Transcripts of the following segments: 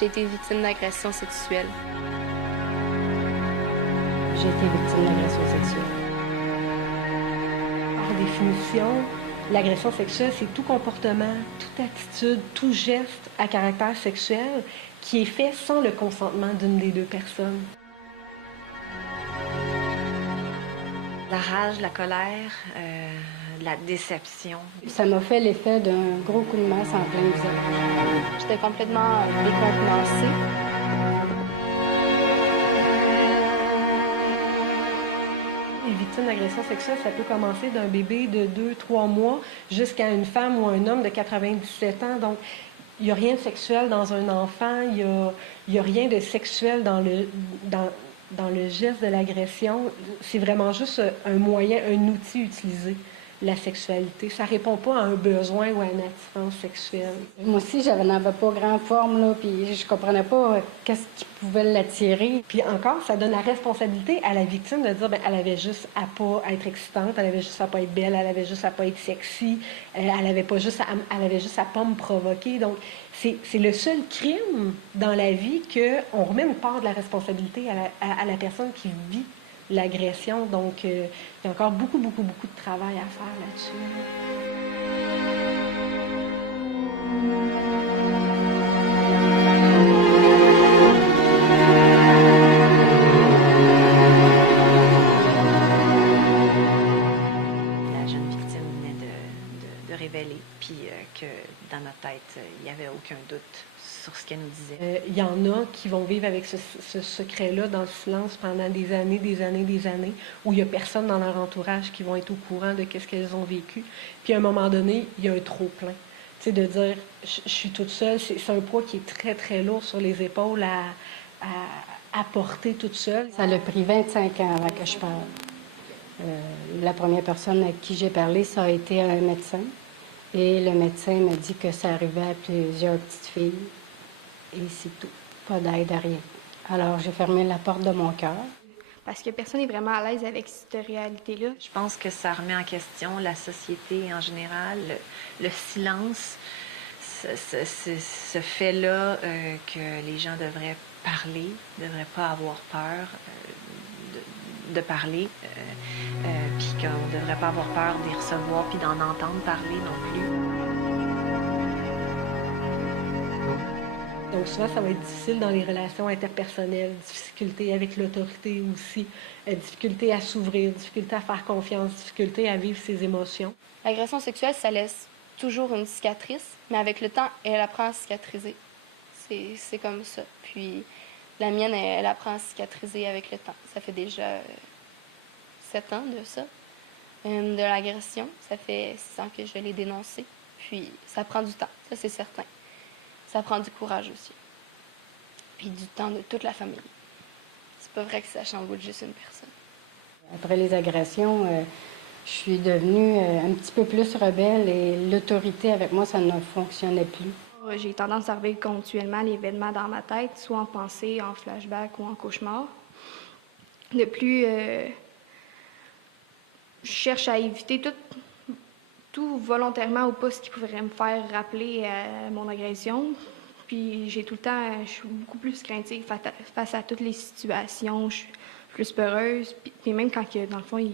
J'ai été victime d'agression sexuelle. J'ai été victime d'agression sexuelle. Par définition, l'agression sexuelle, c'est tout comportement, toute attitude, tout geste à caractère sexuel qui est fait sans le consentement d'une des deux personnes. La rage, la colère, la déception. Ça m'a fait l'effet d'un gros coup de masse en plein visage. J'étais complètement décontenancée. Les victimes d'agression sexuelle, ça peut commencer d'un bébé de 2-3 mois jusqu'à une femme ou un homme de 97 ans. Donc, il n'y a rien de sexuel dans un enfant, il y a rien de sexuel dans le geste de l'agression. C'est vraiment juste un moyen, un outil utilisé, la sexualité. Ça ne répond pas à un besoin ou à une attirance sexuelle. Moi aussi, n'avais pas grande forme, là, puis je comprenais pas qu'est-ce qui pouvait l'attirer. Puis encore, ça donne la responsabilité à la victime de dire, bien, elle avait juste à pas être excitante, elle avait juste à pas être belle, elle avait juste à pas être sexy, elle avait juste à pas me provoquer. Donc, c'est le seul crime dans la vie qu'on remet une part de la responsabilité à la personne qui vit l'agression. Donc, il y a encore beaucoup, beaucoup, beaucoup de travail à faire là-dessus. La jeune victime venait de révéler, puis que dans notre tête, il n'y avait aucun doute sur ce qu'elle nous disait. Il y en a qui vont vivre avec ce secret-là dans le silence pendant des années, des années, des années, où il n'y a personne dans leur entourage qui vont être au courant de ce qu'elles ont vécu. Puis à un moment donné, il y a un trop-plein. Tu sais, de dire, je suis toute seule, c'est un poids qui est très, très lourd sur les épaules à porter toute seule. Ça l'a pris 25 ans avant que je parle. La première personne à qui j'ai parlé, ça a été un médecin. Et le médecin m'a dit que ça arrivait à plusieurs petites filles. Et c'est tout. Pas d'aide à rien. Alors, j'ai fermé la porte de mon cœur. Parce que personne n'est vraiment à l'aise avec cette réalité-là. Je pense que ça remet en question la société en général, le silence, ce fait-là que les gens devraient parler, ne devraient pas avoir peur de parler, puis qu'on ne devrait pas avoir peur d'y recevoir puis d'en entendre parler non plus. Donc souvent, ça va être difficile dans les relations interpersonnelles, difficulté avec l'autorité aussi, difficulté à s'ouvrir, difficulté à faire confiance, difficulté à vivre ses émotions. L'agression sexuelle, ça laisse toujours une cicatrice, mais avec le temps, elle apprend à cicatriser. C'est comme ça. Puis la mienne, elle apprend à cicatriser avec le temps. Ça fait déjà 7 ans de ça, de l'agression. Ça fait 6 ans que je l'ai dénoncé. Puis ça prend du temps, ça c'est certain. Ça prend du courage aussi. Puis du temps de toute la famille. C'est pas vrai que ça chamboule juste une personne. Après les agressions, je suis devenue un petit peu plus rebelle et l'autorité avec moi, ça ne fonctionnait plus. J'ai tendance à revivre continuellement l'événement dans ma tête, soit en pensée, en flashback ou en cauchemar. De plus, je cherche à éviter tout volontairement ou pas ce qui pourrait me faire rappeler mon agression. Puis j'ai tout le temps, je suis beaucoup plus craintive face à toutes les situations. Je suis plus peureuse. Puis même quand, dans le fond, il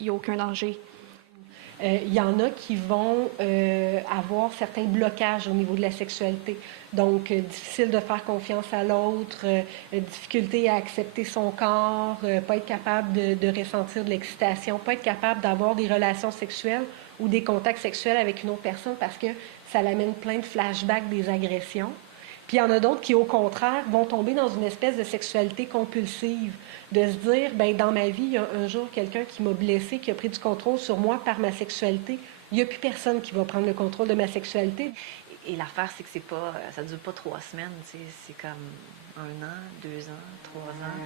n'y a aucun danger. Il y en a qui vont avoir certains blocages au niveau de la sexualité. Donc, difficile de faire confiance à l'autre, difficulté à accepter son corps, pas être capable de ressentir de l'excitation, pas être capable d'avoir des relations sexuelles ou des contacts sexuels avec une autre personne parce que ça l'amène plein de flashbacks des agressions. Puis il y en a d'autres qui, au contraire, vont tomber dans une espèce de sexualité compulsive, de se dire, bien, dans ma vie, il y a un jour quelqu'un qui m'a blessé, qui a pris du contrôle sur moi par ma sexualité. Il n'y a plus personne qui va prendre le contrôle de ma sexualité. Et l'affaire, c'est que ça ne dure pas 3 semaines, tu sais, c'est comme 1 an, 2 ans, 3 ans.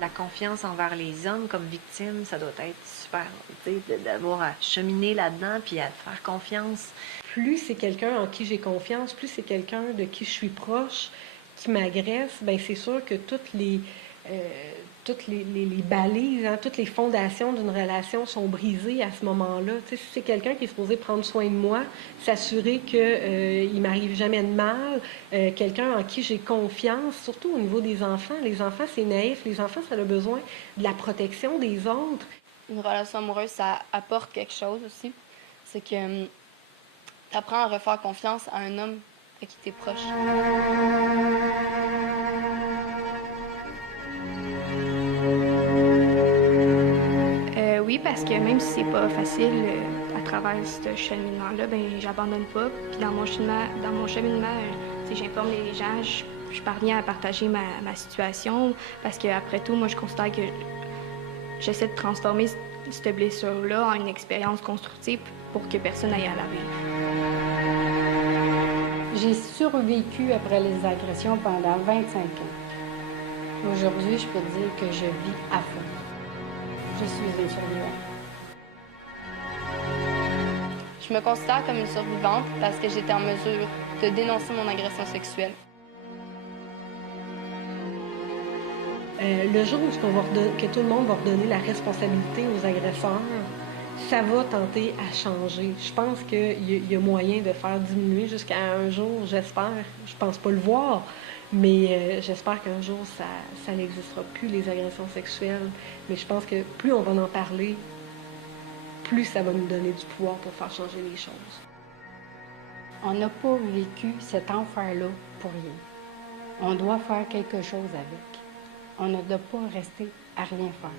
La confiance envers les hommes comme victimes, ça doit être super, tu sais, d'avoir à cheminer là-dedans puis à faire confiance. Plus c'est quelqu'un en qui j'ai confiance, plus c'est quelqu'un de qui je suis proche, qui m'agresse, bien c'est sûr que toutes toutes les balises, hein, toutes les fondations d'une relation sont brisées à ce moment-là. Tu sais, si c'est quelqu'un qui est supposé prendre soin de moi, s'assurer qu'il ne m'arrive jamais de mal, quelqu'un en qui j'ai confiance, surtout au niveau des enfants. Les enfants, c'est naïf. Les enfants, ça a besoin de la protection des autres. Une relation amoureuse, ça apporte quelque chose aussi. C'est que tu apprends à refaire confiance à un homme à qui tu es proche. Oui, parce que même si c'est pas facile à travers ce cheminement-là, ben j'abandonne pas. Puis dans mon cheminement, j'informe les gens, je parviens à partager ma situation parce qu'après tout, moi, je considère que j'essaie de transformer cette blessure-là en une expérience constructive pour que personne n'aille à la vivre. J'ai survécu après les agressions pendant 25 ans. Aujourd'hui, je peux dire que je vis à fond. Je suis une survivante. Je me considère comme une survivante parce que j'étais en mesure de dénoncer mon agression sexuelle. Le jour où que tout le monde va redonner la responsabilité aux agresseurs, ça va tenter à changer. Je pense qu'il y a moyen de faire diminuer jusqu'à un jour, j'espère. Je pense pas le voir, mais j'espère qu'un jour, ça n'existera plus, les agressions sexuelles. Mais je pense que plus on va en parler, plus ça va nous donner du pouvoir pour faire changer les choses. On n'a pas vécu cet enfer-là pour rien. On doit faire quelque chose avec. On ne doit pas rester à rien faire.